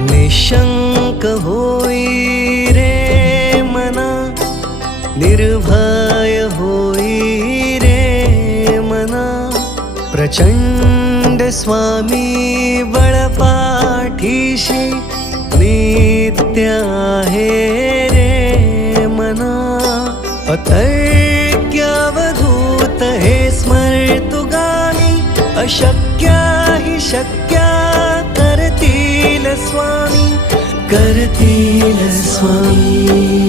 निशंक होई रे मना, निर्भय होई रे मना. प्रचंड स्वामी बळपाठीशी नित्य आहे रे मना. अतर्क्यावधूत हे स्मर्तुगामी, अशक्या हि शक्या करतील स्वामी, करतील स्वामी.